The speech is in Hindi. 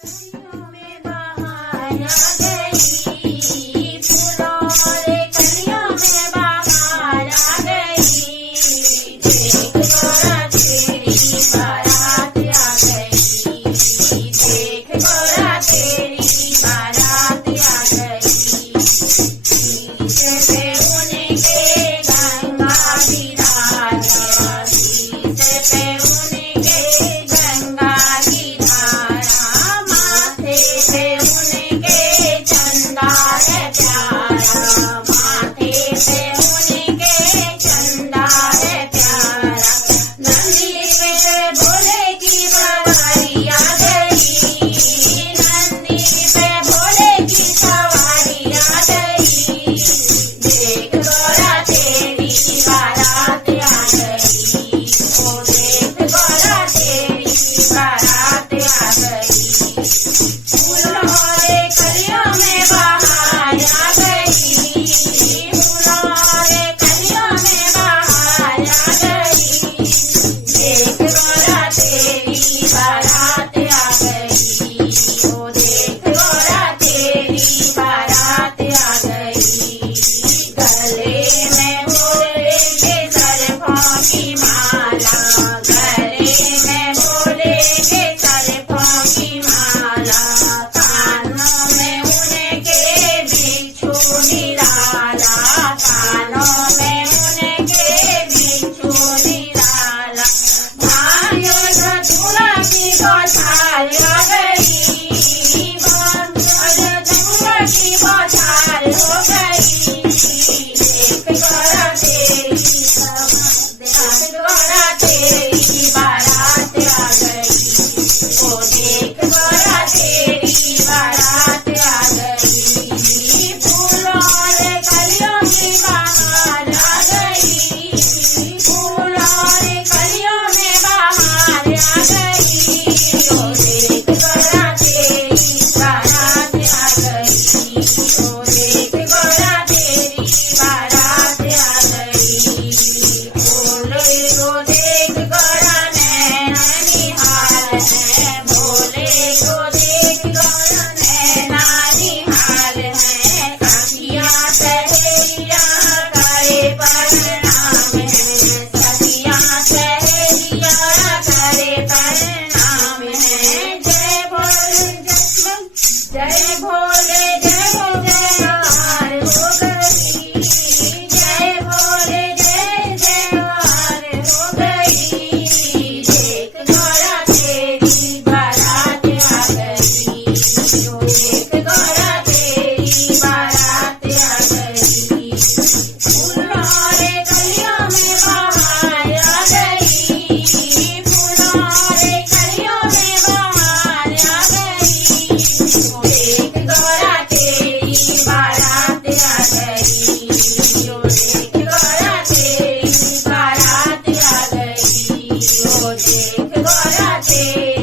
कलियों में बहार आ गई, फूलों रे कलियों में बहार आ गई। देख गोरा तेरी बारात आ गई, देख गोरा तेरी बारात आ गई। शीशे पे उनके गंगा की धारा, शीशे पे उनके गंगा की धारा, माथे पे उनके चंदा है प्यारा, माथे पे उनके चंदा है प्यारा। नंदी पे भोले की सवारी आ गई, नंदी पे भोले की सवारी आ गई। देख गोरा तेरी बारात आ गई, ओ देख गोरा तेरी बारात आ गई। फूलों रे कलियों में बहार आ गई, फूलों रे कलियों में बहार आ गई। देख गोरा तेरी बारात आ गई, ओ देख गोरा तेरी बारात आ गई। गले में भोले के सरफों की माला, गले में भोले के सरफों की माला, कानों में उनके बिच्छू निराला, कानों में उनके बिच्छू निराला। भाइयों धतूरा की बौछार आ गई, भाइयों धतूरा की बौछार हो गई। देख गोरा तेरी देख गोरा तेरी बारात आ गई, ओ देख गोरा तेरी बारात आ गई। फूलों रे कलियों में बहार आ गई, फूलों रे कलियों में बहार आ गई। ओ देख गोरा तेरी बारात आ गई, ओ देख गोरा तेरी बारात आ गई। भोले को देख गोरा नैना निहाल है, भोले को देख गोरा नैना निहाल है। सखियाँ सहेलियाँ करे प्रणाम है, सखियाँ सहेलियाँ करे प्रणाम है। जय भोले जय भोले जय जयकार हो गई, जय भोले जय जयकार हो गई। देख गोरा तेरी बारात आ गई, ओ देख गोरा तेरी बारात आ गई। फूलों रे कलियों में बहार आ गई, फूलों रे कलियों में बहार आ गई। ओ देख गोरा तेरी बारात आ गई, ओ देख गोरा तेरी बारात आ गई, ओ देख गोरा तेरी